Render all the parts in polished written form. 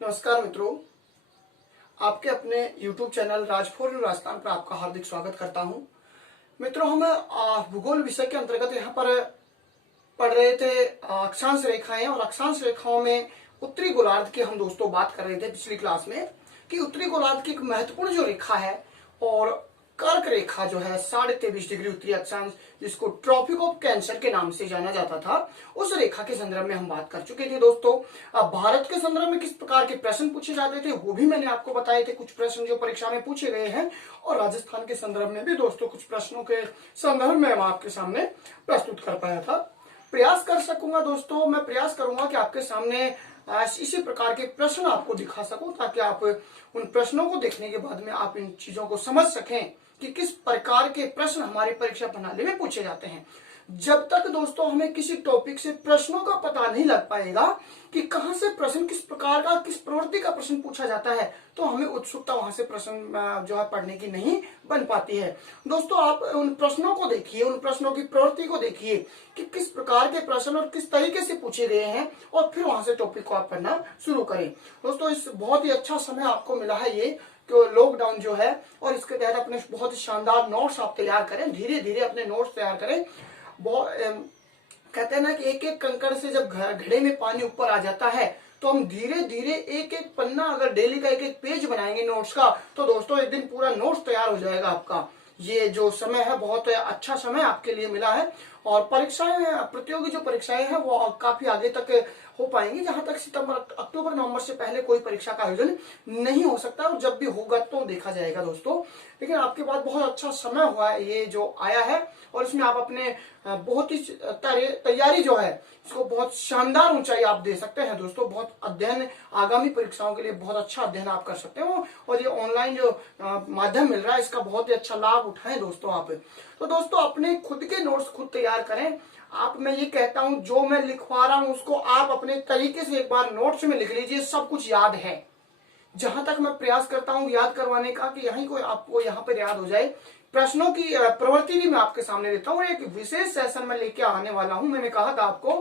नमस्कार मित्रों, आपके अपने YouTube चैनल राजफोर राजस्थान पर आपका हार्दिक स्वागत करता हूं। मित्रों, हम भूगोल विषय के अंतर्गत यहाँ पर पढ़ रहे थे अक्षांश रेखाएं, और अक्षांश रेखाओं में उत्तरी गोलार्ध की हम दोस्तों बात कर रहे थे पिछली क्लास में कि उत्तरी गोलार्ध की एक महत्वपूर्ण जो रेखा है और कर्क रेखा जो है 23.5 डिग्री उत्तरी अक्षांश, जिसको ट्रॉपिक ऑफ कैंसर के नाम से जाना जाता था, उस रेखा के संदर्भ में हम बात कर चुके थे दोस्तों। अब भारत के संदर्भ में किस प्रकार के प्रश्न पूछे जाते थे वो भी मैंने आपको बताए थे, कुछ प्रश्न जो परीक्षा में पूछे गए हैं, और राजस्थान के संदर्भ में भी दोस्तों कुछ प्रश्नों के संदर्भ में हम आपके सामने प्रस्तुत कर पाया था। प्रयास कर सकूंगा दोस्तों, मैं प्रयास करूंगा कि आपके सामने इसी प्रकार के प्रश्न आपको दिखा सकूं, ताकि आप उन प्रश्नों को देखने के बाद में आप इन चीजों को समझ सकें कि किस प्रकार के प्रश्न हमारी परीक्षा प्रणाली में पूछे जाते हैं। जब तक दोस्तों हमें किसी टॉपिक से प्रश्नों का पता नहीं लग पाएगा कि कहां से प्रश्न, किस प्रकार का, किस प्रवृत्ति का प्रश्न पूछा जाता है, तो हमें उत्सुकता वहां से प्रश्न जो है पढ़ने की नहीं बन पाती है। दोस्तों, आप उन प्रश्नों को देखिए, उन प्रश्नों की प्रवृत्ति को देखिए कि किस प्रकार के प्रश्न और किस तरीके से पूछे गए हैं, और फिर वहां से टॉपिक को आप पढ़ना शुरू करें। दोस्तों, इस बहुत ही अच्छा समय आपको मिला है ये लॉकडाउन जो है, और इसके तहत अपने बहुत शानदार नोट्स आप तैयार करें, धीरे धीरे अपने नोट्स तैयार करें। बहुत कहते हैं ना कि एक एक कंकड़ से जब घड़े में पानी ऊपर आ जाता है, तो हम धीरे धीरे एक एक पन्ना, अगर डेली का एक एक पेज बनाएंगे नोट्स का, तो दोस्तों एक दिन पूरा नोट्स तैयार हो जाएगा आपका। ये जो समय है बहुत अच्छा समय आपके लिए मिला है, और परीक्षाएं, प्रतियोगी जो परीक्षाएं हैं वो काफी आगे तक हो पाएंगी, जहां तक सितंबर अक्टूबर नवंबर से पहले कोई परीक्षा का आयोजन नहीं हो सकता, और जब भी होगा तो देखा जाएगा दोस्तों। लेकिन आपके पास बहुत अच्छा समय हुआ है ये जो आया है, और इसमें आप अपने बहुत ही तैयारी जो है इसको बहुत शानदार ऊंचाई आप दे सकते हैं दोस्तों। बहुत अध्ययन आगामी परीक्षाओं के लिए बहुत अच्छा अध्ययन आप कर सकते हो, और ये ऑनलाइन जो माध्यम मिल रहा है इसका बहुत ही अच्छा लाभ उठाएं दोस्तों आप। तो दोस्तों, अपने खुद के नोट्स खुद तैयार करें। आप, मैं ये कहता हूं, जो मैं लिखवा रहा हूं उसको आप अपने तरीके से एक बार नोट्स में लिख लीजिए। सब कुछ याद है, जहां तक मैं प्रयास करता हूं याद करवाने का कि यहीं कोई आपको यहाँ पर याद हो जाए। प्रश्नों की प्रवृत्ति भी मैं आपके सामने देता हूँ। एक विशेष सेशन में लेके आने वाला हूं। मैंने कहा था आपको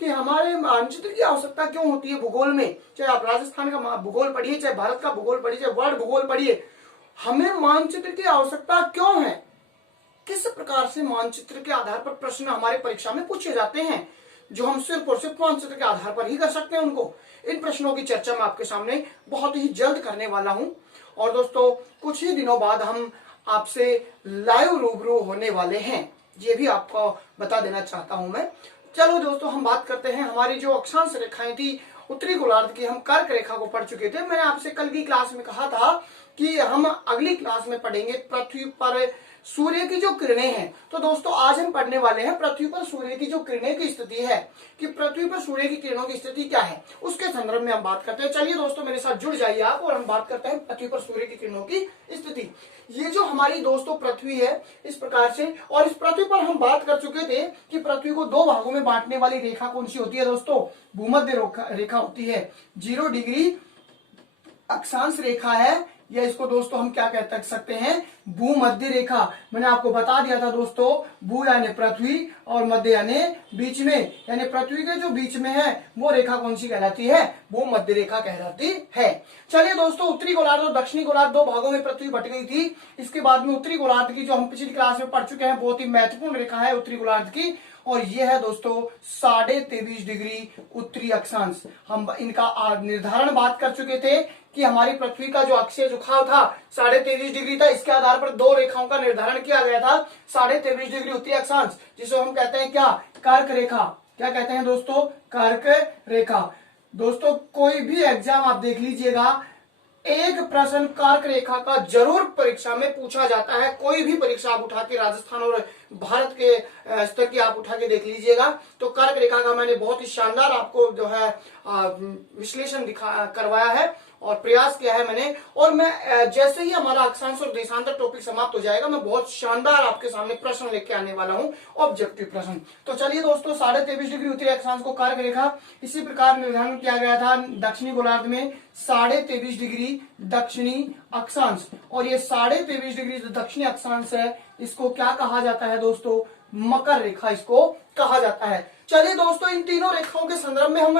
कि हमारे मानचित्र की आवश्यकता क्यों होती है भूगोल में। चाहे आप राजस्थान का भूगोल पढ़िए, चाहे भारत का भूगोल पढ़िए, चाहे वर्ल्ड भूगोल पढ़िए, हमें मानचित्र की आवश्यकता क्यों है, किस प्रकार से मानचित्र के आधार पर प्रश्न हमारे परीक्षा में पूछे जाते हैं, जो हम सिर्फ और सिर्फ मानचित्र के आधार पर ही कर सकते हैं उनको। इन प्रश्नों की चर्चा मैं आपके सामने बहुत ही जल्द करने वाला हूं। और दोस्तों, कुछ ही दिनों बाद हम आपसे लाइव रूबरू होने वाले हैं, ये भी आपको बता देना चाहता हूं मैं। चलो दोस्तों, हम बात करते हैं हमारी जो अक्षांश रेखाएं थी उत्तरी गोलार्ध की। हम कर्क रेखा को पढ़ चुके थे। मैंने आपसे कल की क्लास में कहा था कि हम अगली क्लास में पढ़ेंगे पृथ्वी पर सूर्य की जो किरणें हैं। तो दोस्तों, आज हम पढ़ने वाले हैं पृथ्वी पर सूर्य की जो किरणें की स्थिति है, कि पृथ्वी पर सूर्य की किरणों की स्थिति क्या है, उसके संदर्भ में हम बात करते हैं। चलिए दोस्तों, मेरे साथ जुड़ जाइए आप, और हम बात करते हैं पृथ्वी पर सूर्य की किरणों की स्थिति। ये जो हमारी दोस्तों पृथ्वी है, इस प्रकार से, और इस पृथ्वी पर हम बात कर चुके थे कि पृथ्वी को दो भागों में बांटने वाली रेखा कौन सी होती है दोस्तों। भूमध्य रेखा होती है, 0 डिग्री अक्षांश रेखा है, या इसको दोस्तों हम क्या कह सकते हैं, भूमध्य रेखा। मैंने आपको बता दिया था दोस्तों, भू यानी पृथ्वी, और मध्य यानी बीच में, यानी पृथ्वी के जो बीच में है वो रेखा कौन सी कहलाती है, भूमध्य रेखा कहलाती है। चलिए दोस्तों, उत्तरी गोलार्ध और दक्षिणी गोलार्ध दो भागों में पृथ्वी बट गई थी। इसके बाद में उत्तरी गोलार्ध की, जो हम पिछली क्लास में पढ़ चुके हैं, बहुत ही महत्वपूर्ण रेखा है उत्तरी गोलार्ध की, और यह है दोस्तों 23.5 डिग्री उत्तरी अक्षांश। हम इनका निर्धारण बात कर चुके थे कि हमारी पृथ्वी का जो अक्षीय झुकाव था 23.5 डिग्री था। इसके आधार पर दो रेखाओं का निर्धारण किया गया था, 23.5 डिग्री उत्तरी अक्षांश, जिसे हम कहते हैं क्या, कर्क रेखा। क्या कहते हैं दोस्तों, कर्क रेखा। दोस्तों, कोई भी एग्जाम आप देख लीजिएगा, एक प्रश्न कर्क रेखा का जरूर परीक्षा में पूछा जाता है। कोई भी परीक्षा आप उठा के, राजस्थान और भारत के स्तर की आप उठा के देख लीजिएगा, तो कर्क रेखा का मैंने बहुत ही शानदार आपको जो है विश्लेषण करवाया है, और प्रयास किया है मैंने। और मैं जैसे ही हमारा अक्षांश और देशांतर टॉपिक समाप्त हो जाएगा, मैं बहुत शानदार आपके सामने प्रश्न लेके आने वाला हूं, ऑब्जेक्टिव प्रश्न। तो चलिए दोस्तों, 23.5 डिग्री उत्तरी अक्षांश को कर्क रेखा इसी प्रकार निर्धारण किया गया था दक्षिणी गोलार्ध में 23.5 डिग्री दक्षिणी अक्षांश, और ये 23.5 डिग्री जो दक्षिणी अक्षांश है, इसको क्या कहा जाता है दोस्तों, मकर रेखा इसको कहा जाता है। चलिए दोस्तों, इन तीनों रेखाओं के संदर्भ में हम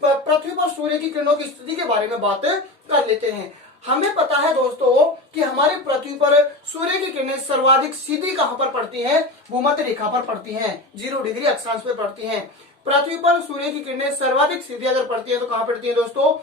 पृथ्वी पर सूर्य की किरणों की स्थिति के बारे में बात कर लेते हैं। हमें पता है दोस्तों कि हमारी पृथ्वी पर सूर्य की किरणें सर्वाधिक सीधी कहां पर पड़ती हैं? भूमध्य रेखा पर पड़ती हैं, 0 डिग्री अक्षांश पर पड़ती हैं। पृथ्वी पर सूर्य की किरणें सर्वाधिक सीधी अगर पड़ती है तो कहां पड़ती है दोस्तों?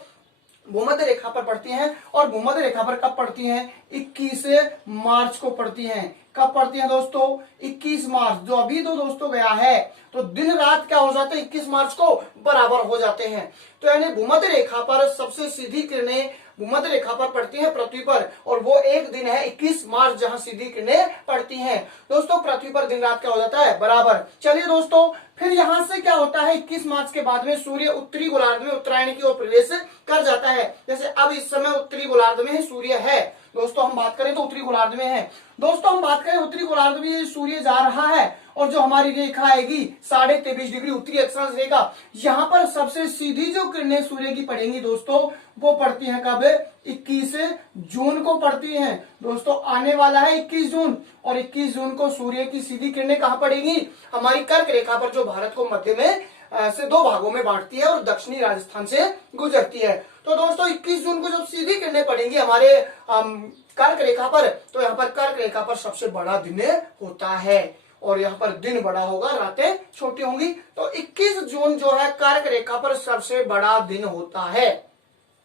भूमध्य रेखा पर पड़ती हैं। और भूमध्य रेखा पर कब पड़ती हैं? 21 मार्च को पड़ती हैं। कब पड़ती हैं दोस्तों? 21 मार्च, जो अभी तो दोस्तों गया है। तो दिन रात क्या हो जाते हैं? 21 मार्च को बराबर हो जाते हैं। तो यानी भूमध्य रेखा पर सबसे सीधी किरणें भूमध्य रेखा पर पड़ती है पृथ्वी पर, और वो एक दिन है 21 मार्च जहां सीधी किरणें पड़ती हैं। दोस्तों पृथ्वी पर दिन रात क्या हो जाता है? बराबर। चलिए दोस्तों, फिर यहां से क्या होता है? 21 मार्च के बाद में सूर्य उत्तरी गोलार्ध में उत्तरायण की ओर प्रवेश कर जाता है। जैसे अब इस समय उत्तरी गोलार्ध में सूर्य है दोस्तों, हम बात करें तो उत्तरी गोलार्ध में है। दोस्तों हम बात करें उत्तरी गोलार्ध में सूर्य जा रहा है, और जो हमारी रेखा आएगी 23.5 डिग्री उत्तरी अक्षांश रेखा, यहाँ पर सबसे सीधी जो किरणें सूर्य की पड़ेंगी दोस्तों, वो पड़ती हैं कब? 21 जून को पड़ती हैं। दोस्तों आने वाला है 21 जून, और 21 जून को सूर्य की सीधी किरणें कहाँ पड़ेंगी? हमारी कर्क रेखा पर, जो भारत को मध्य में से 2 भागों में बांटती है और दक्षिणी राजस्थान से गुजरती है। तो दोस्तों 21 जून को जब सीधी किरणें पड़ेंगी हमारे कर्क रेखा पर, तो यहाँ पर कर्क रेखा पर सबसे बड़ा दिन होता है, और यहाँ पर दिन बड़ा होगा, रातें छोटी होंगी। तो 21 जून जो है कर्क रेखा पर सबसे बड़ा दिन होता है।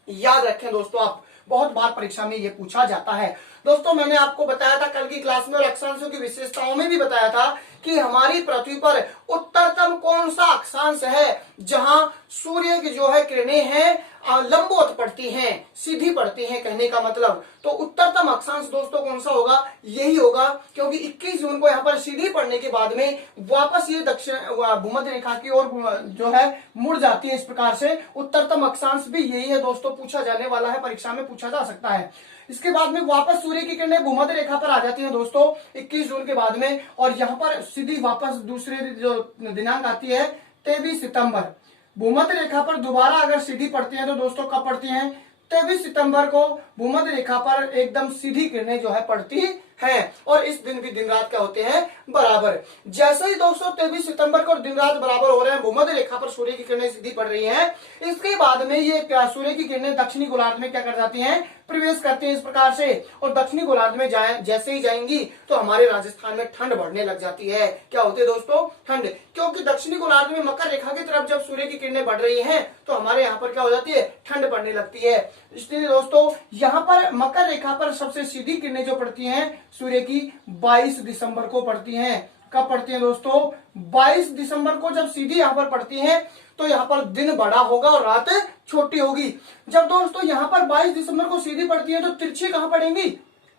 याद रखें दोस्तों, आप बहुत बार परीक्षा में ये पूछा जाता है। दोस्तों मैंने आपको बताया था कल की क्लास में, और अक्षांशों की विशेषताओं में भी बताया था कि हमारी पृथ्वी पर उत्तरतम कौन सा अक्षांश है जहां सूर्य की जो है किरणें हैं लंबवत पड़ती हैं, सीधी पड़ती हैं, कहने का मतलब। तो उत्तरतम अक्षांश दोस्तों कौन सा होगा? यही होगा, क्योंकि 21 जून को यहाँ पर सीधी पड़ने के बाद में वापस ये दक्षिण भूमध्य रेखा की ओर जो है मुड़ जाती है। इस प्रकार से उत्तरतम अक्षांश भी यही है दोस्तों, पूछा जाने वाला है, परीक्षा में पूछा जा सकता है। इसके बाद में वापस सूर्य की किरणें भूमध्य रेखा पर आ जाती हैं दोस्तों 21 जून के बाद में, और यहाँ पर सीधी वापस दूसरे जो दिनांक आती है 23 सितंबर। भूमध्य रेखा पर दोबारा अगर सीधी पड़ती है तो दोस्तों कब पड़ती हैं? 23 सितंबर को भूमध्य रेखा पर एकदम सीधी किरणें जो है पड़ती हैं, और इस दिन भी दिन रात क्या होते हैं? बराबर। जैसे ही दोस्तों 23 सितंबर को दिन रात बराबर हो रहे हैं, भूमध्य रेखा पर सूर्य की किरणें सीधी पड़ रही हैं, इसके बाद में ये सूर्य की किरणें दक्षिणी गोलार्ध में क्या कर जाती हैं? प्रवेश करती हैं इस प्रकार से। और दक्षिणी गोलार्ध में जैसे ही जाएंगी तो हमारे राजस्थान में ठंड बढ़ने लग जाती है। क्या होती है दोस्तों? ठंड। क्योंकि दक्षिणी गोलार्ध में मकर रेखा की तरफ जब सूर्य की किरणें बढ़ रही हैं तो हमारे यहाँ पर क्या हो जाती है? ठंड पड़ने लगती है। इसलिए दोस्तों यहाँ पर मकर रेखा पर सबसे सीधी किरणें जो पड़ती हैं सूर्य की 22 दिसंबर को पड़ती हैं। कब पड़ती हैं दोस्तों? 22 दिसंबर को जब सीधी यहाँ पर पड़ती हैं तो यहाँ पर दिन बड़ा होगा और रात छोटी होगी। जब दोस्तों यहाँ पर 22 दिसंबर को सीधी पड़ती है तो तिरछी कहाँ पड़ेंगी?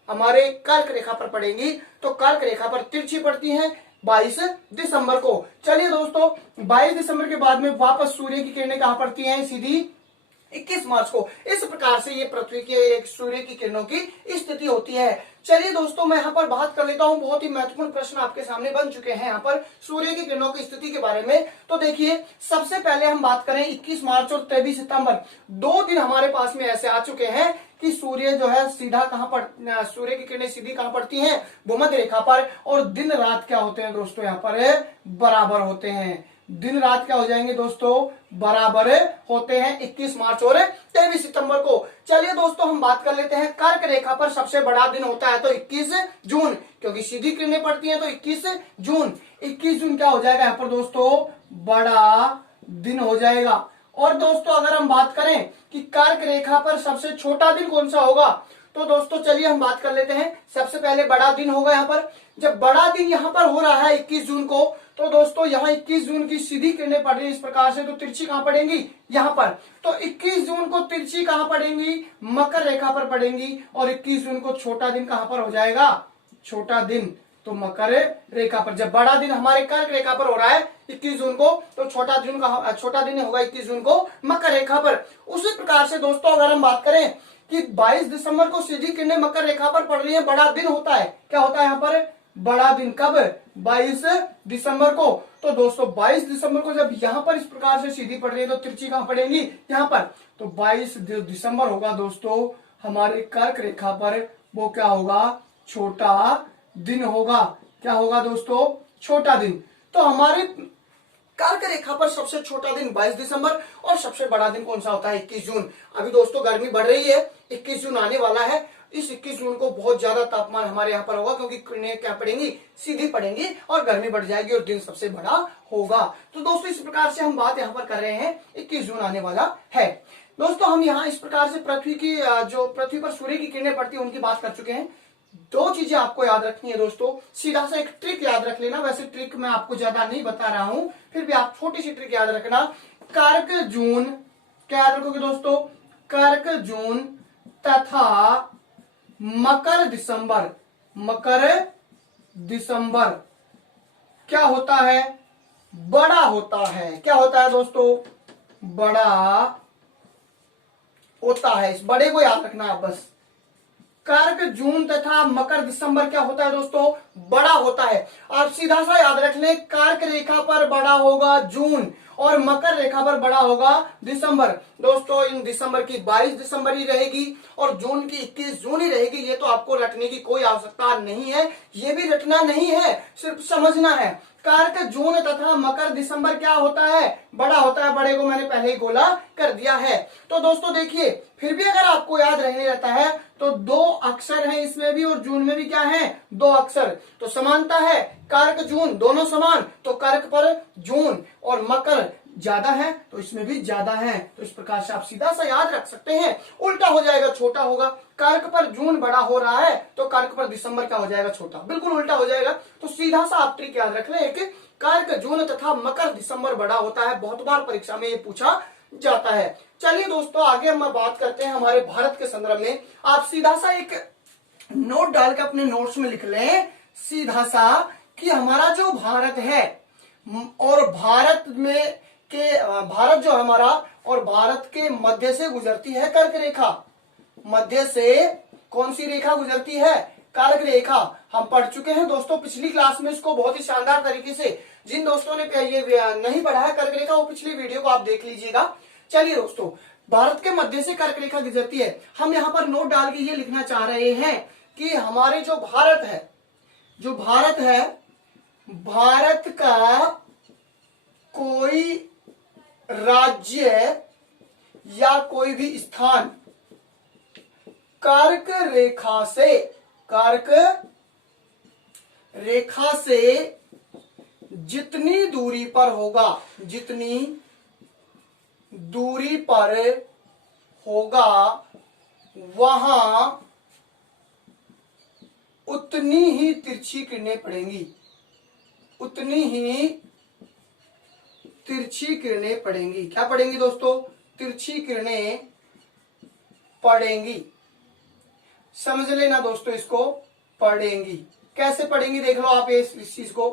हमारे कर्क रेखा पर पड़ेंगी। तो कर्क रेखा पर तिरछी पड़ती हैं 22 दिसंबर को। चलिए दोस्तों 22 दिसंबर के बाद में वापस सूर्य की किरणें कहाँ पड़ती हैं? सीधी 21 मार्च को। इस प्रकार से ये पृथ्वी के एक सूर्य की किरणों की स्थिति होती है। चलिए दोस्तों मैं यहाँ पर बात कर लेता हूँ, बहुत ही महत्वपूर्ण प्रश्न आपके सामने बन चुके हैं यहाँ पर सूर्य की किरणों की स्थिति के बारे में। तो देखिए सबसे पहले हम बात करें 21 मार्च और 23 सितंबर, 2 दिन हमारे पास में ऐसे आ चुके हैं कि सूर्य जो है सीधा कहाँ पर, सूर्य की किरणें सीधी कहाँ पड़ती हैं? भूमध्य रेखा पर। और दिन रात क्या होते हैं दोस्तों? यहाँ पर बराबर होते हैं। दिन रात क्या हो जाएंगे दोस्तों? बराबर होते हैं 21 मार्च और 23 सितंबर को। चलिए दोस्तों हम बात कर लेते हैं कर्क रेखा पर सबसे बड़ा दिन होता है तो 21 जून, क्योंकि सीधी किरणें पड़ती हैं तो 21 जून। 21 जून क्या हो जाएगा यहाँ पर दोस्तों? बड़ा दिन हो जाएगा। और दोस्तों अगर हम बात करें कि कर्क रेखा पर सबसे छोटा दिन कौन सा होगा, तो दोस्तों चलिए हम बात कर लेते हैं। सबसे पहले बड़ा दिन होगा यहाँ पर। जब बड़ा दिन यहाँ पर हो रहा है 21 जून को, तो दोस्तों यहाँ 21 जून की सीधी किरणें पड़ रही है इस प्रकार से, तो तिरछी कहाँ पड़ेंगी? यहाँ पर। तो 21 जून को तिरछी कहाँ पड़ेंगी? मकर रेखा पर पड़ेंगी। और 21 जून को छोटा दिन कहाँ पर हो जाएगा? छोटा दिन तो मकर रेखा पर। जब बड़ा दिन हमारे कर्क रेखा पर हो रहा है 21 जून को, तो छोटा दिन होगा 21 जून को मकर रेखा पर। उसी प्रकार से दोस्तों अगर हम बात करें कि 22 दिसंबर को सीधी किरणें मकर रेखा पर पड़ रही है, बड़ा दिन होता है। क्या होता है यहाँ पर? बड़ा दिन। कब? 22 दिसंबर को। तो दोस्तों 22 दिसंबर को जब यहाँ पर इस प्रकार से सीधी पड़ रही है तो तिरछी कहाँ पड़ेगी? यहाँ पर। तो 22 दिसंबर होगा दोस्तों हमारे कर्क रेखा पर, वो क्या होगा? छोटा दिन होगा। क्या होगा दोस्तों? छोटा दिन। तो हमारे कर्क रेखा पर सबसे छोटा दिन 22 दिसंबर और सबसे बड़ा दिन कौन सा होता है? 21 जून। अभी दोस्तों गर्मी बढ़ रही है, 21 जून आने वाला है। इस 21 जून को बहुत ज्यादा तापमान हमारे यहाँ पर होगा, क्योंकि किरणें क्या पड़ेंगी? सीधी पड़ेंगी और गर्मी बढ़ जाएगी और दिन सबसे बड़ा होगा। तो दोस्तों इस प्रकार से हम बात यहाँ पर कर रहे हैं, 21 जून आने वाला है। दोस्तों हम यहाँ इस प्रकार से पृथ्वी की जो पृथ्वी पर सूर्य की किरणें पड़ती है उनकी बात कर चुके हैं। दो चीजें आपको याद रखनी है दोस्तों, सीधा सा एक ट्रिक याद रख लेना। वैसे ट्रिक मैं आपको ज्यादा नहीं बता रहा हूं, फिर भी आप छोटी सी ट्रिक याद रखना। कर्क जून, क्या याद रखोगे दोस्तों? कर्क जून तथा मकर दिसंबर। मकर दिसंबर क्या होता है? बड़ा होता है। क्या होता है दोस्तों? बड़ा होता है। इस बड़े को याद रखना आप बस। कर्क जून तथा मकर दिसंबर क्या होता है दोस्तों? बड़ा होता है। आप सीधा सा याद रख लें, कर्क रेखा पर बड़ा होगा जून और मकर रेखा पर बड़ा होगा दिसंबर। दोस्तों इन दिसंबर की 22 दिसंबर ही रहेगी और जून की 21 जून ही रहेगी। ये तो आपको रटने की कोई आवश्यकता नहीं है, ये भी रटना नहीं है, सिर्फ समझना है। कर्क जून तथा मकर दिसंबर क्या होता है? बड़ा होता है। बड़े को मैंने पहले ही गोला कर दिया है। तो दोस्तों देखिए, फिर भी अगर आपको याद रहने रहता है तो दो अक्षर हैं इसमें भी और जून में भी क्या है? दो अक्षर। तो समानता है, कर्क जून दोनों समान, तो कर्क पर जून और मकर ज्यादा है तो इसमें भी ज्यादा है। तो इस प्रकार से आप सीधा सा याद रख सकते हैं। उल्टा हो जाएगा, छोटा होगा। कर्क पर जून बड़ा हो रहा है तो कर्क पर दिसंबर क्या हो जाएगा? छोटा। बिल्कुल उल्टा हो जाएगा। तो सीधा सा आप ट्रिक याद रख लें, एक कर्क जून तथा मकर दिसंबर बड़ा होता है। बहुत बार परीक्षा में ये पूछा जाता है। चलिए दोस्तों आगे हम बात करते हैं हमारे भारत के संदर्भ में। आप सीधा सा एक नोट डाल के अपने नोट्स में लिख लें सीधा सा कि हमारा जो भारत है और भारत में के भारत जो हमारा और भारत के मध्य से गुजरती है कर्क रेखा। मध्य से कौन सी रेखा गुजरती है? कर्क रेखा। हम पढ़ चुके हैं दोस्तों पिछली क्लास में इसको बहुत ही शानदार तरीके से। जिन दोस्तों ने ये नहीं पढ़ा है कर्क रेखा, वो पिछली वीडियो को आप देख लीजिएगा। चलिए दोस्तों, भारत के मध्य से कर्क रेखा गुजरती है। हम यहाँ पर नोट डाल के ये लिखना चाह रहे हैं कि हमारे जो भारत है, भारत का कोई राज्य या कोई भी स्थान कर्क रेखा से जितनी दूरी पर होगा, जितनी दूरी पर होगा वहां उतनी ही तिरछी किरणें पड़ेंगी। उतनी ही तिरछी किरणें पड़ेंगी। क्या पड़ेंगी दोस्तों? तिरछी किरणें पड़ेंगी। समझ लेना दोस्तों, इसको पड़ेंगी। कैसे पड़ेंगी देख लो आप इस चीज को।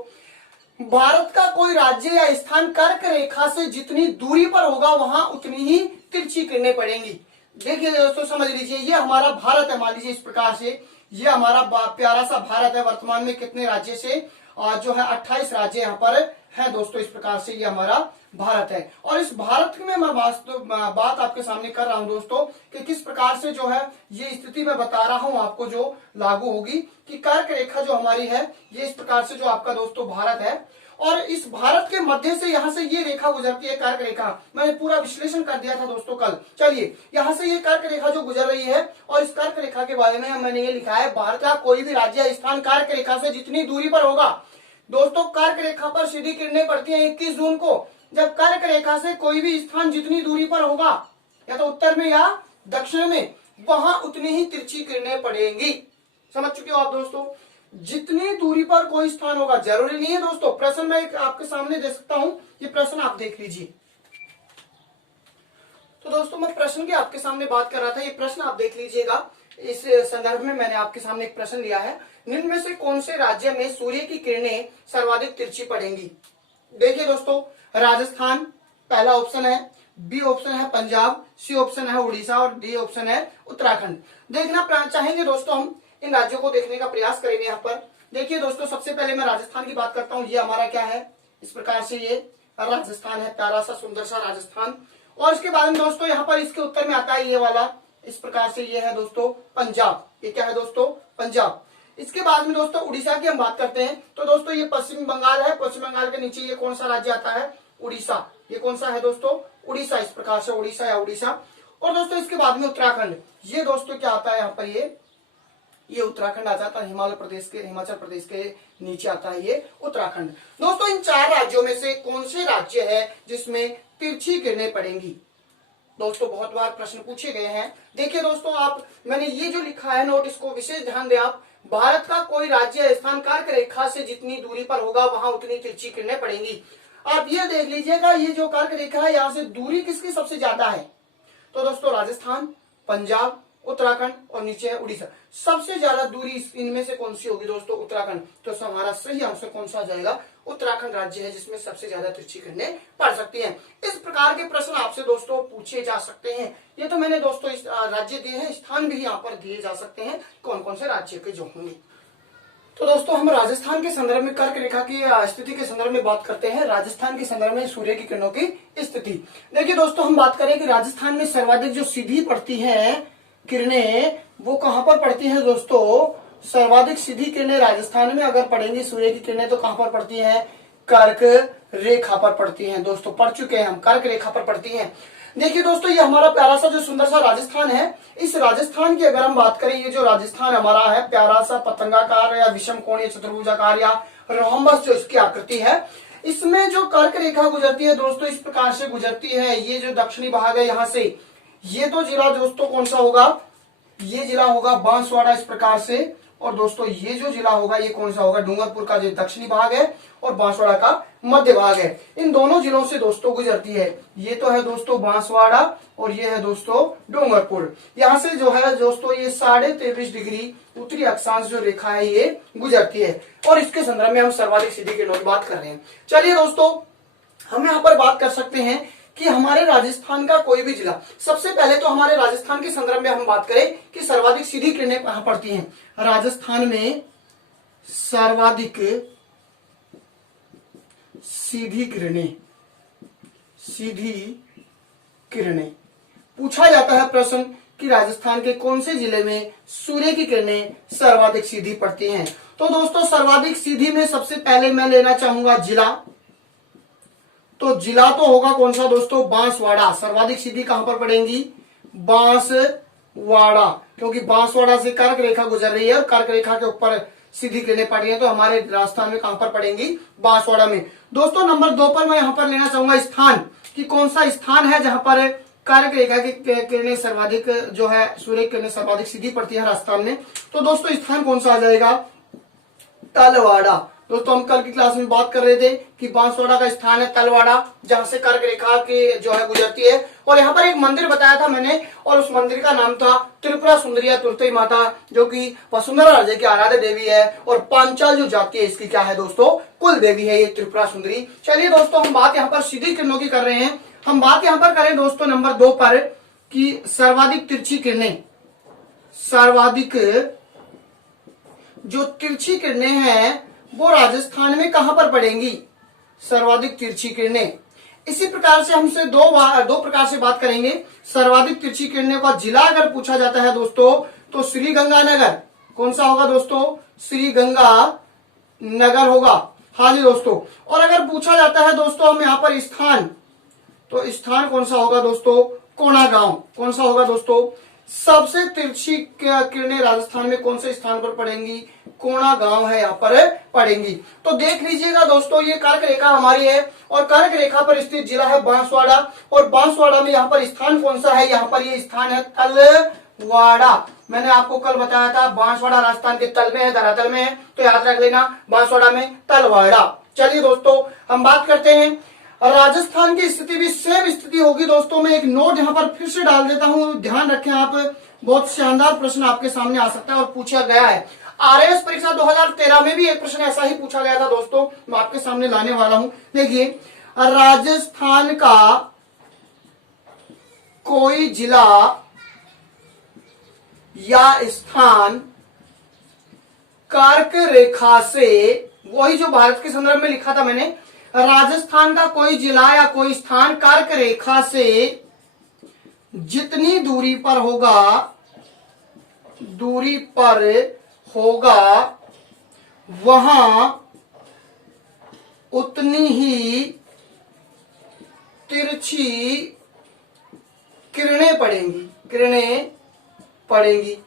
भारत का कोई राज्य या स्थान कर्क रेखा से जितनी दूरी पर होगा वहां उतनी ही तिरछी किरणें पड़ेंगी। देखिए दोस्तों समझ लीजिए, ये हमारा भारत है। मान लीजिए इस प्रकार से ये हमारा प्यारा सा भारत है। वर्तमान में कितने राज्य से जो है 28 राज्य यहाँ पर है दोस्तों। इस प्रकार से ये हमारा भारत है। और इस भारत में मैं बात आपके सामने कर रहा हूं दोस्तों कि किस प्रकार से जो है ये स्थिति मैं बता रहा हूं आपको जो लागू होगी कि कर्क रेखा जो हमारी है ये इस प्रकार से जो आपका दोस्तों भारत है और इस भारत के मध्य से यहाँ से ये रेखा गुजरती है कर्क रेखा। मैंने पूरा विश्लेषण कर दिया था दोस्तों कल। चलिए यहाँ से ये कर्क रेखा जो गुजर रही है और इस कर्क रेखा के बारे में मैंने ये लिखा है, भारत का कोई भी राज्य या स्थान कर्क रेखा से जितनी दूरी पर होगा। दोस्तों कर्क रेखा पर सीधी किरणें पड़ती हैं 21 जून को। जब कर्क रेखा से कोई भी स्थान जितनी दूरी पर होगा, या तो उत्तर में या दक्षिण में, वहां उतनी ही तिरछी किरणें पड़ेंगी। समझ चुके हो आप दोस्तों? जितनी दूरी पर कोई स्थान होगा, जरूरी नहीं है दोस्तों। प्रश्न मैं आपके सामने दे सकता हूं, ये प्रश्न आप देख लीजिए। तो दोस्तों मैं प्रश्न की आपके सामने बात कर रहा था, ये प्रश्न आप देख लीजिएगा। इस संदर्भ में मैंने आपके सामने एक प्रश्न लिया है, निम्न में से कौन से राज्य में सूर्य की किरणें सर्वाधिक तिरछी पड़ेंगी? देखिए दोस्तों, राजस्थान पहला ऑप्शन है, बी ऑप्शन है पंजाब, सी ऑप्शन है उड़ीसा और डी ऑप्शन है उत्तराखंड। देखना चाहेंगे दोस्तों, हम इन राज्यों को देखने का प्रयास करेंगे। यहाँ पर देखिए दोस्तों, सबसे पहले मैं राजस्थान की बात करता हूँ। ये हमारा क्या है? इस प्रकार से ये राजस्थान है, प्यारा सा सुंदर सा राजस्थान। और इसके बाद में दोस्तों यहाँ पर इसके उत्तर में आता है ये वाला, इस प्रकार से ये है दोस्तों पंजाब। ये क्या है दोस्तों? पंजाब। इसके बाद में दोस्तों उड़ीसा की हम बात करते हैं तो दोस्तों ये पश्चिम बंगाल है। पश्चिम बंगाल के नीचे ये कौन सा राज्य आता है? उड़ीसा, ये कौन सा है दोस्तों, उड़ीसा, इस प्रकार से उड़ीसा या उड़ीसा। और दोस्तों इसके बाद में उत्तराखंड, ये दोस्तों क्या आता है यहाँ पर, ये उत्तराखंड आ जाता है, हिमाचल प्रदेश के नीचे आता है ये उत्तराखंड। दोस्तों इन 4 राज्यों में से कौन से राज्य है जिसमें तिरछी किरणें पड़ेंगी। दोस्तों बहुत बार प्रश्न पूछे गए हैं। देखिए दोस्तों, आप मैंने ये जो लिखा है नोट, इसको विशेष ध्यान दें आप। भारत का कोई राज्य या स्थान कर्क रेखा से जितनी दूरी पर होगा वहां उतनी तिरछी किरणें पड़ेंगी। आप ये देख लीजिएगा, ये जो कर्क रेखा है यहाँ से दूरी किसकी सबसे ज्यादा है, तो दोस्तों राजस्थान, पंजाब, उत्तराखंड और नीचे है उड़ीसा। सबसे ज्यादा दूरी इनमें से कौन सी होगी दोस्तों, उत्तराखंड। तो हमारा सही आंसर कौन सा आ जाएगा, उत्तराखंड राज्य है जिसमें सबसे ज्यादा तिरछी किरणें पड़ सकती हैं। इस प्रकार के प्रश्न आपसे दोस्तों पूछे जा सकते हैं। ये तो मैंने दोस्तों इस राज्य दिए हैं, स्थान भी यहाँ पर दिए जा सकते हैं कौन कौन से राज्य के जो होंगे। तो दोस्तों हम राजस्थान के संदर्भ में कर्क रेखा की स्थिति के संदर्भ में बात करते हैं। राजस्थान के संदर्भ में सूर्य की किरणों की स्थिति। देखिए दोस्तों, हम बात करें कि राजस्थान में सर्वाधिक जो सीधी पड़ती है किरणें, वो कहां पर पड़ती है दोस्तों, सर्वाधिक सीधी किरणें राजस्थान में अगर पड़ेंगी सूर्य की किरणें तो कहां पर पड़ती है, कर्क रेखा पर पड़ती हैं। दोस्तों पढ़ चुके हैं हम, कर्क रेखा पर पड़ती हैं। देखिए दोस्तों, ये हमारा प्यारा सा जो सुंदर सा राजस्थान है, इस राजस्थान की अगर हम बात करें, ये जो राजस्थान हमारा है, प्यारा सा पतंगाकार या विषम कोणीय चतुर्भुजाकार या रोम्बस जो इसकी आकृति है, इसमें जो कर्क रेखा गुजरती है दोस्तों इस प्रकार से गुजरती है। ये जो दक्षिणी भाग है यहाँ से, ये तो जिला दोस्तों कौन सा होगा, ये जिला होगा बांसवाड़ा इस प्रकार से। और दोस्तों ये जो जिला होगा ये कौन सा होगा, डूंगरपुर का जो दक्षिणी भाग है और बांसवाड़ा का मध्य भाग है। इन दोनों जिलों से दोस्तों गुजरती है। ये तो है दोस्तों बांसवाड़ा और ये है दोस्तों डूंगरपुर। यहाँ से जो है दोस्तों ये 23.5 डिग्री उत्तरी अक्षांश जो रेखा है ये गुजरती है। और इसके संदर्भ में हम सर्वाधिक सीधी किरणों की बात कर रहे हैं। चलिए दोस्तों, हम यहाँ पर बात कर सकते हैं कि हमारे राजस्थान का कोई भी जिला, सबसे पहले तो हमारे राजस्थान के संदर्भ में हम बात करें कि सर्वाधिक सीधी किरणें कहां पड़ती हैं। राजस्थान में सर्वाधिक सीधी किरणें पूछा जाता है प्रश्न कि राजस्थान के कौन से जिले में सूर्य की किरणें सर्वाधिक सीधी पड़ती हैं। तो दोस्तों सर्वाधिक सीधी में सबसे पहले मैं लेना चाहूंगा जिला। तो जिला तो होगा कौन सा दोस्तों, बांसवाड़ा। सर्वाधिक सीधी कहां पर पड़ेंगी, बांसवाड़ा, क्योंकि बांसवाड़ा से कर्क रेखा गुजर रही है और कर्क रेखा के ऊपर सीधी किरणें पड़ रही है। तो हमारे राजस्थान में कहां पर पड़ेंगी, बांसवाड़ा में। दोस्तों नंबर 2 पर मैं यहां पर लेना चाहूंगा स्थान, कि कौन सा स्थान है जहां पर कर्क रेखा की किरणें सर्वाधिक जो है सूर्य की किरणें सर्वाधिक सीधी पड़ती है राजस्थान में। तो दोस्तों स्थान कौन सा आ जाएगा, तलवाड़ा। दोस्तों हम कल की क्लास में बात कर रहे थे कि बांसवाड़ा का स्थान है तलवाड़ा, जहां से कर्क रेखा की जो है गुजरती है। और यहाँ पर एक मंदिर बताया था मैंने, और उस मंदिर का नाम था त्रिपुरा सुंदरी तुर्तई माता, जो कि वसुंधरा राज्य की आराध्य देवी है। और पांचाल जो जाति है इसकी क्या है दोस्तों, कुल देवी है ये त्रिपुरा सुंदरी। चलिए दोस्तों, हम बात यहाँ पर सीधी किरणों की कर रहे हैं। हम बात यहाँ पर करें दोस्तों नंबर 2 पर कि सर्वाधिक तिरछी किरणें, सर्वाधिक जो तिरछी किरणें हैं वो राजस्थान में कहां पर पड़ेंगी, सर्वाधिक तिरछी किरणें। इसी प्रकार से हमसे दो प्रकार से बात करेंगे। सर्वाधिक तिरछी किरणें का जिला अगर पूछा जाता है दोस्तों तो श्री गंगानगर, कौन सा होगा दोस्तों, श्री गंगा नगर होगा। हाँ जी दोस्तों। और अगर पूछा जाता है दोस्तों हम यहाँ पर स्थान, तो स्थान कौन सा होगा दोस्तों, कोणागांव। कौन सा होगा दोस्तों, सबसे तिरछी किरणें राजस्थान में कौन से स्थान पर पड़ेंगी, कोणागांव है यहाँ पर पड़ेंगी। तो देख लीजिएगा दोस्तों, ये कर्क रेखा हमारी है और कर्क रेखा पर स्थित जिला है बांसवाड़ा। और बांसवाड़ा में यहाँ पर स्थान कौन सा है, यहाँ पर ये स्थान है तलवाड़ा। मैंने आपको कल बताया था बांसवाड़ा राजस्थान के तल में है, धरातल में है, तो याद रख लेना बांसवाड़ा में तलवाड़ा। चलिए दोस्तों हम बात करते हैं राजस्थान की स्थिति भी सेम स्थिति होगी दोस्तों। मैं एक नोट यहाँ पर फिर से डाल देता हूँ, ध्यान रखें आप, बहुत शानदार प्रश्न आपके सामने आ सकता है और पूछा गया है। आरएएस परीक्षा 2013 में भी एक प्रश्न ऐसा ही पूछा गया था दोस्तों, मैं आपके सामने लाने वाला हूं। देखिए, राजस्थान का कोई जिला या स्थान कर्क रेखा से, वही जो भारत के संदर्भ में लिखा था मैंने, राजस्थान का कोई जिला या कोई स्थान कर्क रेखा से जितनी दूरी पर होगा वहां उतनी ही तिरछी किरणें पड़ेंगी, किरणें पड़ेंगी।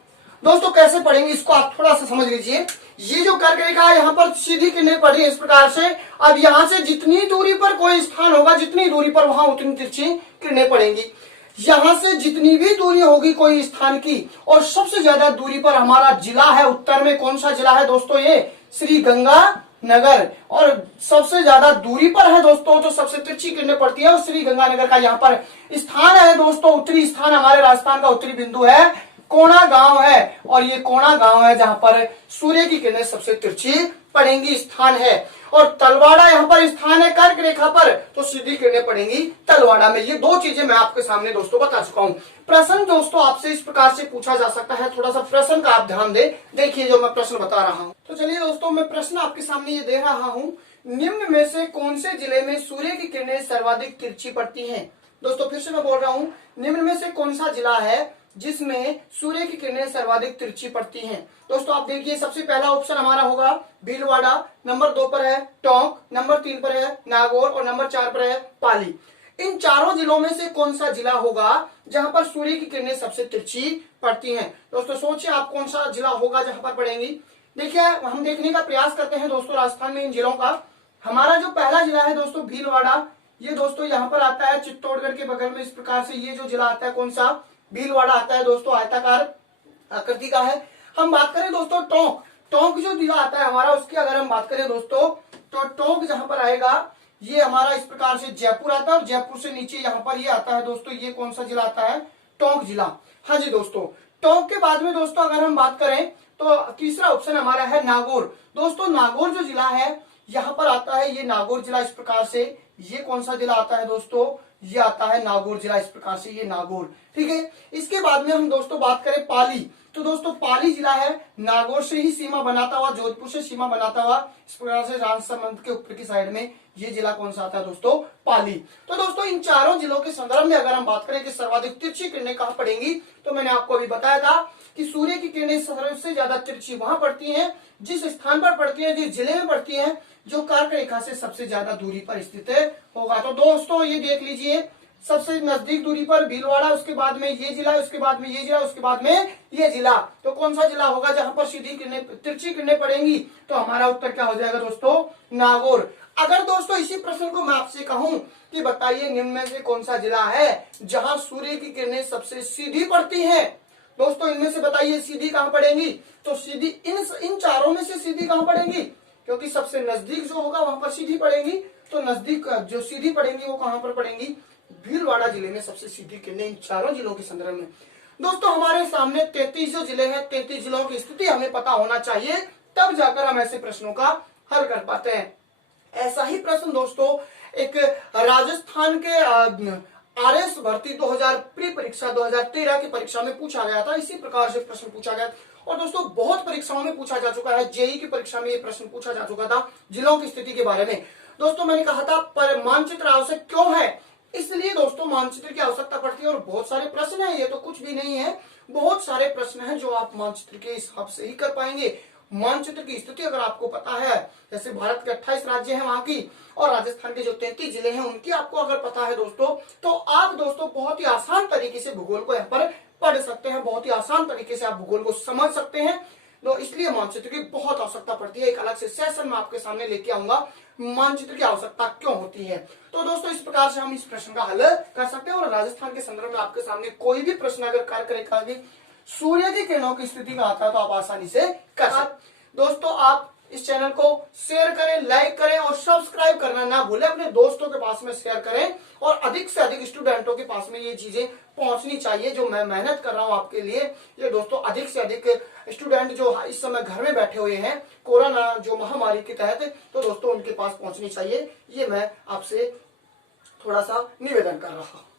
दोस्तों कैसे पड़ेंगी इसको आप थोड़ा सा समझ लीजिए। ये जो कर्क रेखा है यहाँ पर सीधी किरणें पड़ी है इस प्रकार से। अब यहाँ से जितनी दूरी पर कोई स्थान होगा, जितनी दूरी पर वहां उतनी तिरछी किरणें पड़ेंगी। यहां से जितनी भी दूरी होगी कोई स्थान की, और सबसे ज्यादा दूरी पर हमारा जिला है उत्तर में। कौन सा जिला है दोस्तों? ये श्री गंगानगर। और सबसे ज्यादा दूरी पर है दोस्तों, तो सबसे तिरछी किरणें पड़ती है और श्री गंगानगर का यहाँ पर स्थान है दोस्तों। उत्तरी स्थान हमारे राजस्थान का उत्तरी बिंदु है, कोणा गांव है, और ये कोणा गांव है जहां पर सूर्य की किरणें सबसे तिरछी पड़ेंगी स्थान है। और तलवाड़ा यहाँ पर स्थान है कर्क रेखा पर, तो सीधी किरणें पड़ेंगी तलवाड़ा में। ये दो चीजें मैं आपके सामने दोस्तों बता चुका हूं। प्रश्न दोस्तों आपसे इस प्रकार से पूछा जा सकता है, थोड़ा सा प्रश्न का आप ध्यान दें। देखिए जो मैं प्रश्न बता रहा हूं, तो चलिए दोस्तों मैं प्रश्न आपके सामने ये दे रहा हूं, निम्न में से कौन से जिले में सूर्य की किरणें सर्वाधिक तिरछी पड़ती हैं? दोस्तों फिर से मैं बोल रहा हूं, निम्न में से कौन सा जिला है जिसमें सूर्य की किरणें सर्वाधिक तिरछी पड़ती हैं? दोस्तों आप देखिए, सबसे पहला ऑप्शन हमारा होगा भीलवाड़ा, नंबर 2 पर है टोंक, नंबर 3 पर है नागौर और नंबर 4 पर है पाली। इन चारों जिलों में से कौन सा जिला होगा जहां पर सूर्य की किरणें सबसे तिरछी पड़ती हैं? दोस्तों सोचिए आप कौन सा जिला होगा जहां पर पड़ेंगी। देखिए हम देखने का प्रयास करते हैं दोस्तों राजस्थान में इन जिलों का। हमारा जो पहला जिला है दोस्तों भीलवाड़ा, ये दोस्तों यहाँ पर आता है चित्तौड़गढ़ के बगल में। इस प्रकार से ये जो जिला आता है कौन सा? भीलवाड़ा आता है दोस्तों, आयताकार आकृति का है। हम बात करें दोस्तों टोंक, टोंक जो जिला आता है हमारा, उसकी अगर हम बात करें दोस्तों, तो टोंक जहां पर आएगा ये हमारा इस प्रकार से जयपुर आता है, और जयपुर से नीचे यहाँ पर ये आता है दोस्तों, ये कौन सा जिला आता है? टोंक जिला। हाँ जी दोस्तों, टोंक के बाद में दोस्तों अगर हम बात करें तो तीसरा ऑप्शन हमारा है नागौर। दोस्तों नागौर जो जिला है यहाँ पर आता है, ये नागौर जिला इस प्रकार से। ये कौन सा जिला आता है दोस्तों? ये आता है नागौर जिला इस प्रकार से, ये नागौर। ठीक है, इसके बाद में हम दोस्तों बात करें पाली, तो दोस्तों पाली जिला है नागौर से ही सीमा बनाता हुआ, जोधपुर से सीमा बनाता हुआ इस प्रकार से राजसमंद के ऊपर की साइड में ये जिला कौन सा आता है दोस्तों? पाली। तो दोस्तों इन चारों जिलों के संदर्भ में अगर हम बात करें कि सर्वाधिक तिरछी किरणें कहां पड़ेंगी, तो मैंने आपको अभी बताया था कि सूर्य की किरणें सबसे ज्यादा तिरछी वहां पड़ती हैं जिस स्थान पर पड़ती है, जिस जिले में पड़ती है जो कर्क रेखा से सबसे ज्यादा दूरी पर स्थित होगा। तो दोस्तों ये देख लीजिए, सबसे नजदीक दूरी पर भीलवाड़ा, उसके बाद में ये जिला, उसके बाद में ये जिला, उसके बाद में ये जिला। तो कौन सा जिला होगा जहां पर सीधी किरणें तिरछी किरणें पड़ेंगी? तो हमारा उत्तर क्या हो जाएगा दोस्तों? नागौर। अगर दोस्तों इसी प्रश्न को मैं आपसे कहूं कि बताइए निम्न में से कौन सा जिला है जहां सूर्य की किरणें सबसे सीधी पड़ती हैं? दोस्तों इनमें से बताइए सीधी कहां पड़ेंगी? तो सीधी इन चारों में से सीधी कहां पड़ेंगी? क्योंकि सबसे नजदीक जो होगा वहां पर सीधी पड़ेंगी, तो नजदीक जो सीधी पड़ेंगी वो कहां पर पड़ेंगी? भीलवाड़ा जिले में सबसे सीधी किरणें इन चारों जिलों के संदर्भ में। दोस्तों हमारे सामने 33 जो जिले हैं, 33 जिलों की स्थिति हमें पता होना चाहिए, तब जाकर हम ऐसे प्रश्नों का हल कर पाते हैं। ऐसा ही प्रश्न दोस्तों एक राजस्थान के आरएस भर्ती 2000 प्री परीक्षा 2013 की परीक्षा में पूछा गया था। इसी प्रकार से प्रश्न पूछा गया और दोस्तों बहुत परीक्षाओं में पूछा जा चुका है। जेई की परीक्षा में ये प्रश्न पूछा जा चुका था जिलों की स्थिति के बारे में। दोस्तों मैंने कहा था पर मानचित्र आवश्यक क्यों है, इसलिए दोस्तों मानचित्र की आवश्यकता पड़ती है। और बहुत सारे प्रश्न है, ये तो कुछ भी नहीं है, बहुत सारे प्रश्न हैं जो आप मानचित्र के हिसाब से ही कर पाएंगे। मानचित्र की स्थिति अगर आपको पता है, जैसे भारत के 28 राज्य हैं वहां की, और राजस्थान के जो 33 जिले हैं उनकी आपको अगर पता है दोस्तों, तो आप दोस्तों बहुत ही आसान तरीके से भूगोल को यहाँ पर पढ़ सकते हैं, बहुत ही आसान तरीके से आप भूगोल को समझ सकते हैं। तो इसलिए मानचित्र की बहुत आवश्यकता पड़ती है। एक अलग से सेशन में आपके सामने लेके आऊंगा मानचित्र की आवश्यकता क्यों होती है। तो दोस्तों इस प्रकार से हम इस प्रश्न का हल कर सकते हैं। और राजस्थान के संदर्भ में आपके सामने कोई भी प्रश्न अगर कार्य रेखा की सूर्य की किरणों की स्थिति का आता है तो आप आसानी से कर सकते। दोस्तों आप इस चैनल को शेयर करें, लाइक करें और सब्सक्राइब करना ना भूलें। अपने दोस्तों के पास में शेयर करें और अधिक से अधिक स्टूडेंटों के पास में ये चीजें पहुंचनी चाहिए जो मैं मेहनत कर रहा हूं आपके लिए। ये दोस्तों अधिक से अधिक स्टूडेंट जो इस समय घर में बैठे हुए हैं कोरोना जो महामारी के तहत, तो दोस्तों उनके पास पहुंचनी चाहिए। ये मैं आपसे थोड़ा सा निवेदन कर रहा हूं।